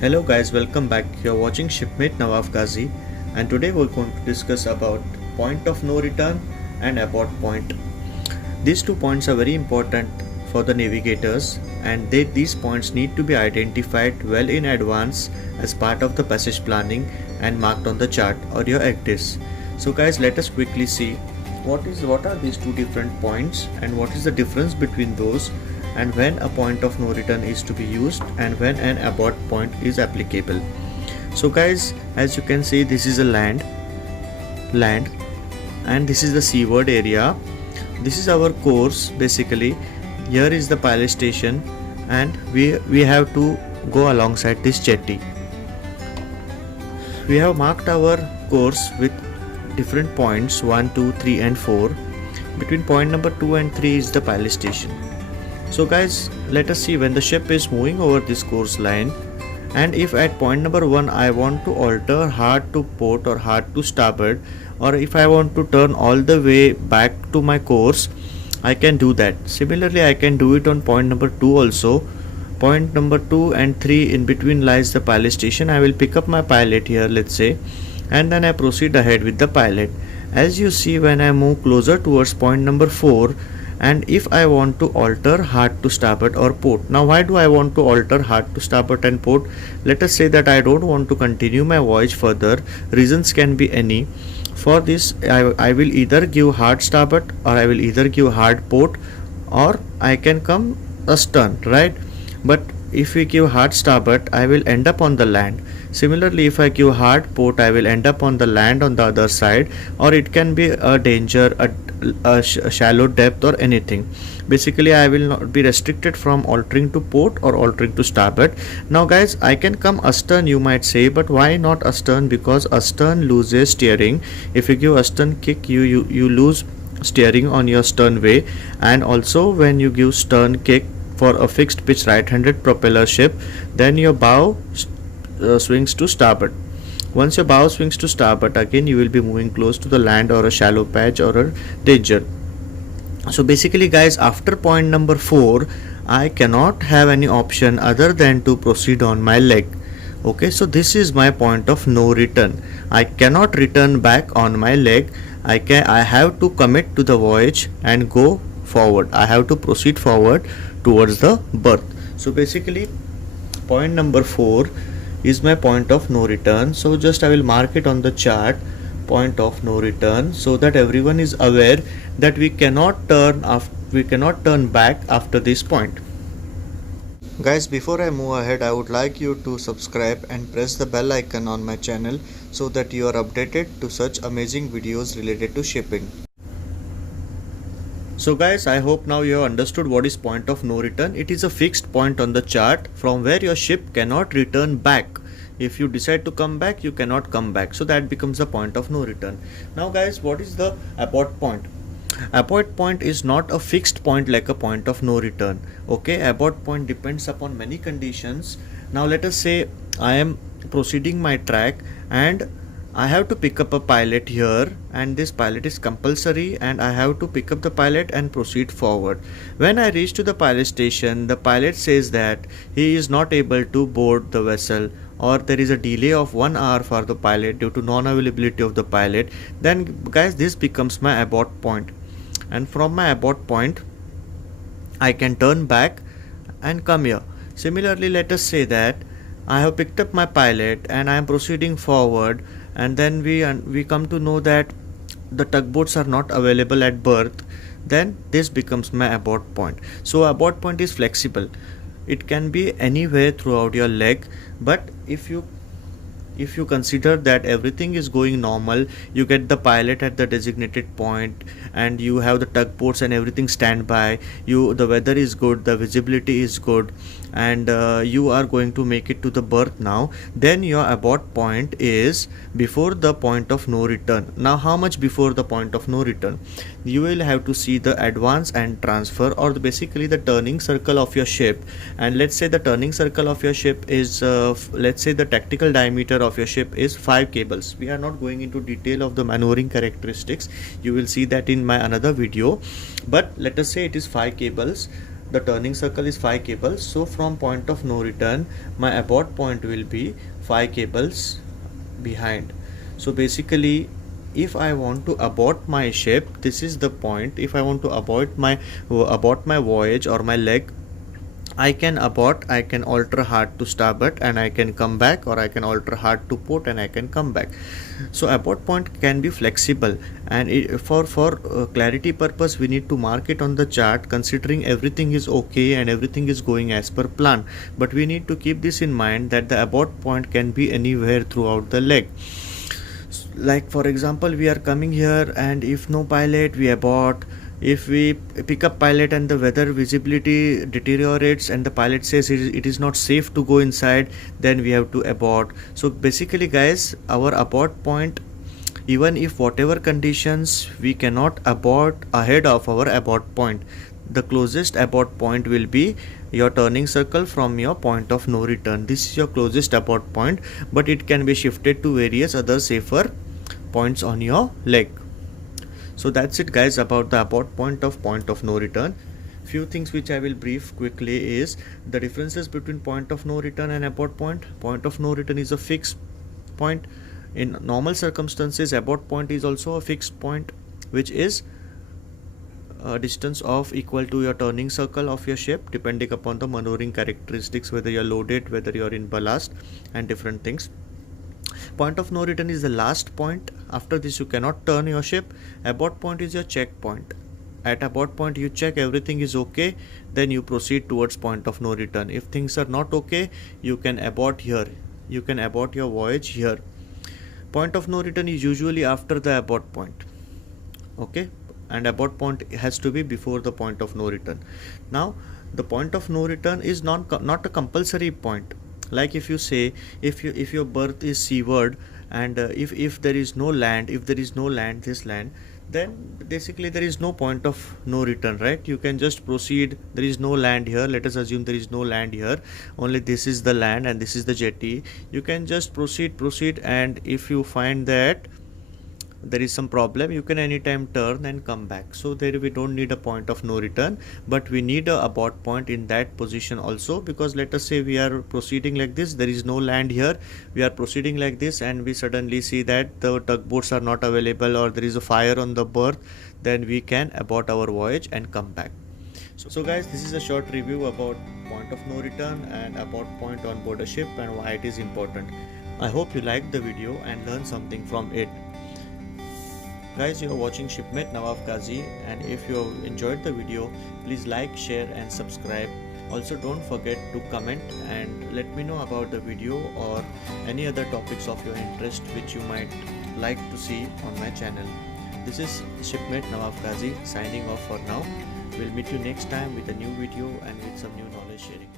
Hello guys, welcome back. You're watching Shipmate Nawaf Ghazi, and today we're going to discuss about point of no return and abort point. These 2 points are very important for the navigators, and these points need to be identified well in advance as part of the passage planning and marked on the chart or your ECDIS. So guys, let us quickly see what are these two different points and what is the difference between those, and when a point of no return is to be used and when an abort point is applicable. So guys, as you can see, this is a land and this is the seaward area. This is our course. Basically here is the pilot station and we have to go alongside this jetty. We have marked our course with different points 1, 2, 3 and 4. Between point number 2 and 3 is the pilot station. So guys, let us see when the ship is moving over this course line, and if at point number 1 I want to alter hard to port or hard to starboard, or if I want to turn all the way back to my course, I can do that. Similarly, I can do it on point number 2 also. Point number 2 and 3, in between lies the pilot station. I will pick up my pilot here, let's say, and then I proceed ahead with the pilot. As you see, when I move closer towards point number 4, and if I want to alter hard to starboard or port. Now why do I want to alter hard to starboard and port? Let us say that I don't want to continue my voyage further. Reasons can be any. For this I will either give hard starboard, or I will either give hard port, or I can come astern, right? But if we give hard starboard, I will end up on the land. Similarly, if I give hard port, I will end up on the land on the other side, or it can be a danger, a shallow depth or anything. Basically, I will not be restricted from altering to port or altering to starboard. Now guys, I can come astern, you might say, but why not astern? Because astern loses steering. If you give astern kick, you lose steering on your stern way, and also when you give stern kick for a fixed pitch right-handed propeller ship, then your bow swings to starboard. Once your bow swings to starboard, again you will be moving close to the land or a shallow patch or a danger. So basically guys, after point number 4, I cannot have any option other than to proceed on my leg. Okay, so this is my point of no return. I cannot return back on my leg. I have to commit to the voyage and go forward. I have to proceed forward towards the berth. So basically point number 4 is my point of no return. So just I will mark it on the chart, point of no return, so that everyone is aware that we cannot turn back after this point. Guys, before I move ahead, I would like you to subscribe and press the bell icon on my channel so that you are updated to such amazing videos related to shipping. So guys, I hope now you have understood what is point of no return. It is a fixed point on the chart from where your ship cannot return back. If you decide to come back, you cannot come back. So that becomes the point of no return. Now guys, what is the abort point? Abort point is not a fixed point like a point of no return. Okay, abort point depends upon many conditions. Now let us say I am proceeding my track and I have to pick up a pilot here, and this pilot is compulsory, and I have to pick up the pilot and proceed forward. When I reach to the pilot station, the pilot says that he is not able to board the vessel, or there is a delay of 1 hour for the pilot due to non-availability of the pilot. Then guys, this becomes my abort point, and from my abort point I can turn back and come here. Similarly, let us say that I have picked up my pilot and I am proceeding forward, and then we come to know that the tugboats are not available at berth. Then this becomes my abort point. So abort point is flexible. It can be anywhere throughout your leg, but if you consider that everything is going normal, you get the pilot at the designated point and you have the tugboats and everything standby, the weather is good, the visibility is good, and you are going to make it to the berth now, then your abort point is before the point of no return. Now how much before the point of no return? You will have to see the advance and transfer, or basically the turning circle of your ship. And let's say the turning circle of your ship is let's say the tactical diameter of your ship is 5 cables. We are not going into detail of the maneuvering characteristics, you will see that in my another video, but let us say it is 5 cables. the turning circle is 5 cables, so from point of no return my abort point will be 5 cables behind. So basically, if I want to abort my ship, this is the point. If I want to abort my voyage or my leg, I can abort, I can alter hard to starboard and I can come back, or I can alter hard to port and I can come back. So abort point can be flexible, and for clarity purpose we need to mark it on the chart, considering everything is okay and everything is going as per plan. But we need to keep this in mind that the abort point can be anywhere throughout the leg. Like for example, we are coming here and if no pilot, we abort. If we pick up pilot and the weather visibility deteriorates and the pilot says it is not safe to go inside, then we have to abort. So basically guys, our abort point, even if whatever conditions we cannot abort ahead of our abort point, the closest abort point will be your turning circle from your point of no return. This is your closest abort point, but it can be shifted to various other safer points on your leg. So that's it guys about the abort point of no return. Few things which I will brief quickly is the differences between point of no return and abort point. Point of no return is a fixed point. In normal circumstances, abort point is also a fixed point, which is a distance of equal to your turning circle of your ship, depending upon the maneuvering characteristics, whether you're loaded, whether you're in ballast, and different things. Point of no return is the last point. After this you cannot turn your ship. Abort point is your check point. At abort point you check everything is okay, then you proceed towards point of no return. If things are not okay, you can abort here. You can abort your voyage here. Point of no return is usually after the abort point. Okay, and abort point has to be before the point of no return. Now the point of no return is not a compulsory point. Like if you say, if your berth is seaward and if there is no land, this land, then basically there is no point of no return, right? You can just proceed. There is no land here, let us assume there is no land here, only this is the land and this is the jetty. You can just proceed, and if you find that there is some problem, you can anytime turn and come back. So there we don't need a point of no return, but we need a abort point in that position also, because let us say we are proceeding like this, there is no land here, we are proceeding like this, and we suddenly see that the tugboats are not available or there is a fire on the berth, then we can abort our voyage and come back. So guys, this is a short review about point of no return and abort point on board a ship and why it is important. I hope you liked the video and learned something from it. Guys, you are watching Shipmate Nawaf Ghazi, and if you have enjoyed the video, please like, share and subscribe. Also don't forget to comment and let me know about the video or any other topics of your interest which you might like to see on my channel. This is Shipmate Nawaf Ghazi signing off for now. We'll meet you next time with a new video and with some new knowledge sharing.